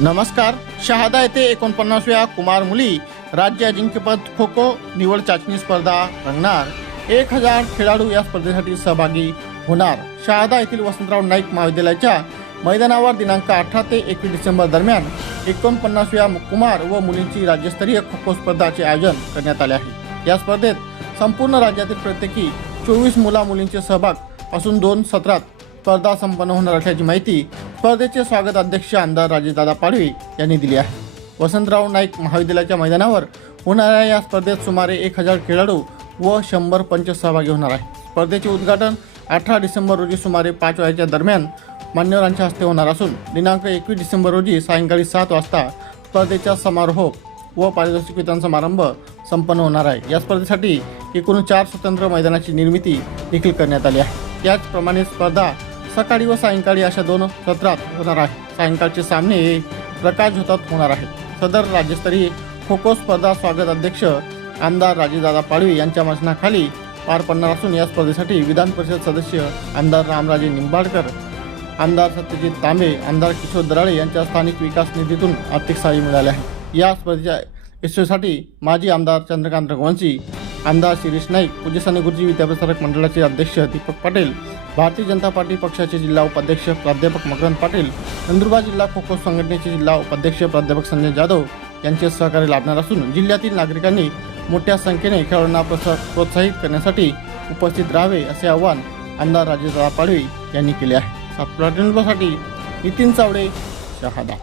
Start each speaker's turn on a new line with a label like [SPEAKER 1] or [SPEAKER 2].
[SPEAKER 1] नमस्कार शहादा येथे एकोणपन्नासव्या कुमार मुली राज्य अजिंक्यपद खो खो निवड चाचणी स्पर्धा रंगणार. एक हजार खेळाडू या स्पर्धेसाठी सहभागी होणार. शहादा येथील वसंतराव नाईक महाविद्यालयाच्या मैदानावर दिनांक अठरा ते एकवीस डिसेंबर दरम्यान एकोणपन्नासव्या कुमार व मुलींची राज्यस्तरीय खो खो स्पर्धाचे आयोजन करण्यात आले आहे. या स्पर्धेत संपूर्ण राज्यातील प्रत्येकी चोवीस मुला मुलींचे सहभाग असून दोन सत्रात स्पर्धा संपन्न होणार असल्याची माहिती स्पर्धेचे स्वागत अध्यक्ष आमदार राजेदादा पाडवी यांनी दिली आहे. वसंतराव नाईक महाविद्यालयाच्या मैदानावर होणाऱ्या या स्पर्धेत सुमारे एक हजार खेळाडू व शंभर पंच सहभागी होणार आहे स्पर्धेचे उद्घाटन अठरा डिसेंबर रोजी सुमारे पाच वाजेच्या दरम्यान मान्यवरांच्या हस्ते होणार असून दिनांक एकवीस डिसेंबर रोजी सायंकाळी सात वाजता स्पर्धेचा समारोह व पारितोषिक वितरण समारंभ संपन्न होणार आहे. या स्पर्धेसाठी एकूण चार स्वतंत्र मैदानाची निर्मिती देखील करण्यात आली आहे. त्याचप्रमाणे स्पर्धा सकाळी व सायंकाळी अशा दोन सत्रात होणार आहे. सायंकाळचे सामने हे प्रकाश झोतात होणार आहेत. सदर राज्यस्तरीय खो खो स्पर्धा स्वागत अध्यक्ष आमदार राजेदादा पाडवी यांच्या वाचनाखाली पार पडणार असून या स्पर्धेसाठी विधान परिषद सदस्य आमदार रामराजे निंबाळकर आमदार सत्यजित तांबे आमदार किशोर दराळे यांच्या स्थानिक विकास निधीतून आर्थिक सहाय्य मिळाले आहे. या स्पर्धेच्या यशस्वीसाठी माजी आमदार चंद्रकांत रघुवंशी आमदार शिरीष नाईक पूज्यसाने गुरुजी विद्याप्रसारक मंडळाचे अध्यक्ष दीपक पाटील भारतीय जनता पार्टी पक्षाचे जिल्हा उपाध्यक्ष प्राध्यापक मकरंद पाटील नंदुरबार जिल्हा खो खो संघटनेचे जिल्हा उपाध्यक्ष प्राध्यापक संजय जाधव यांचे सहकार्य लाभणार असून जिल्ह्यातील नागरिकांनी मोठ्या संख्येने खेळाडूंना प्रोत्साहित करण्यासाठी उपस्थित राहावे असे आवाहन आमदार राजेंद्र पाडवी यांनी केले आहे. सातपुरा नितीन चावडे शहादा.